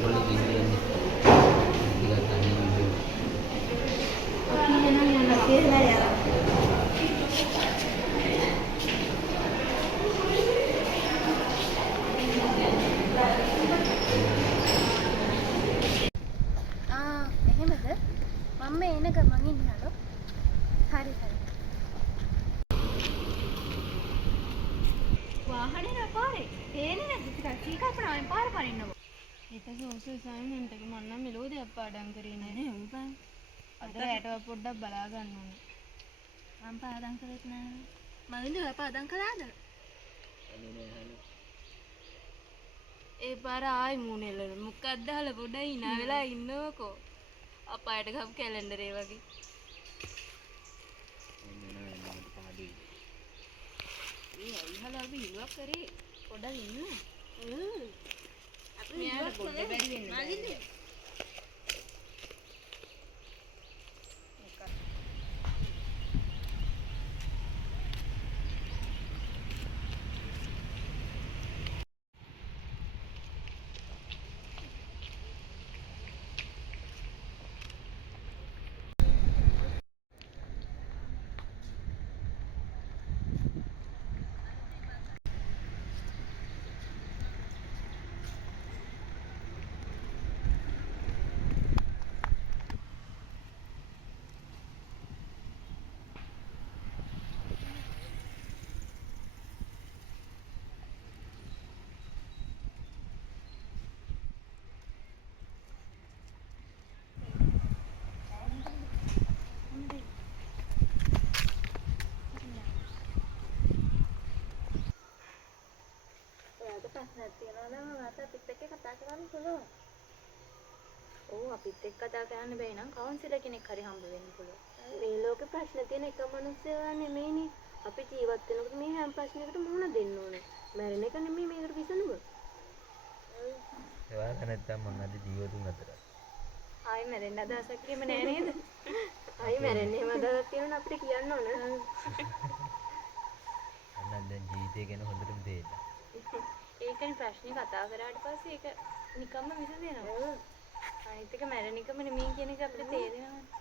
ඔයගොල්ලෝ කියන්නේ ටිකක් අනේ වීඩියෝ. අපි එහෙනම් යනවා කියලා යනවා. එහෙමද? මම මේ එන ගමන් ඉන්නලු. හරි හරි. වාහනේ නපාරේ. තේනේ නැද්ද ටිකක් සීකල්පනාවෙන් පාර පනින්නකො. ඒක සෝසල් සයින්මන්ට් එක මම නම් මෙලෝදියක් පාඩම් කරේ නෑ නේ උඹන්. අද රැටව පොඩ්ඩක් බලා ගන්න ඕනේ. මම පාඩම් කරෙත් නෑ. මවින්ද ඔයා පාඩම් කළාද? අනේ නෑ හලෝ. ඒ පාර ආයි මූණෙල්ලන මොකක්ද අහලා පොඩ්ඩක් hina වෙලා ඉන්නවකෝ. අපායට ගහපු කැලෙන්ඩරේ වගේ. නෑ මට පාඩුයි. ඒ අයිහලා අපි ඉලුවක් කරේ පොඩ්ඩක් ඉන්න. අපි මෙයාට පොඩ්ඩක් බැරි වෙන්න බෑ. ඔයාට ප්‍රශ්නයක් තියෙනවා නම් ඔයාට අපිත් එක්ක කතා කරන්න පුළුවන්. ඔව් අපිත් එක්ක කතා කරන්න බැයි නම් කවුන්සිලර් කෙනෙක් හරි හම්බ වෙන්න පුළුවන්. මේ ලෝකේ ප්‍රශ්න තියෙන එක මිනිස්සුවා නෙමෙයිනේ. අපි ජීවත් වෙනකොට මේ හැම ප්‍රශ්නයකටම මුහුණ දෙන්න ඕනේ. මැරෙන එක නෙමෙයි මේකට විසඳුම. ඒවා නැත්තම් මං අද ජීවතුන් අතර. ආයි මැරෙන්න අදහසක් එහෙම නෑ නේද? ආයි මැරෙන්න එහෙම අදහසක් තියෙනවා අපිට කියන්න ඕන. අන්න දැන් ජීවිතය ගැන හොඳටම තේරෙනවා. ඒකනේ ප්‍රශ්නේ කතා කරාට පස්සේ ඒක නිකම්ම විසඳෙනවා. අනිත් එක මැරෙන එකම නෙමෙයි කියන එක අපිට තේරෙනවා.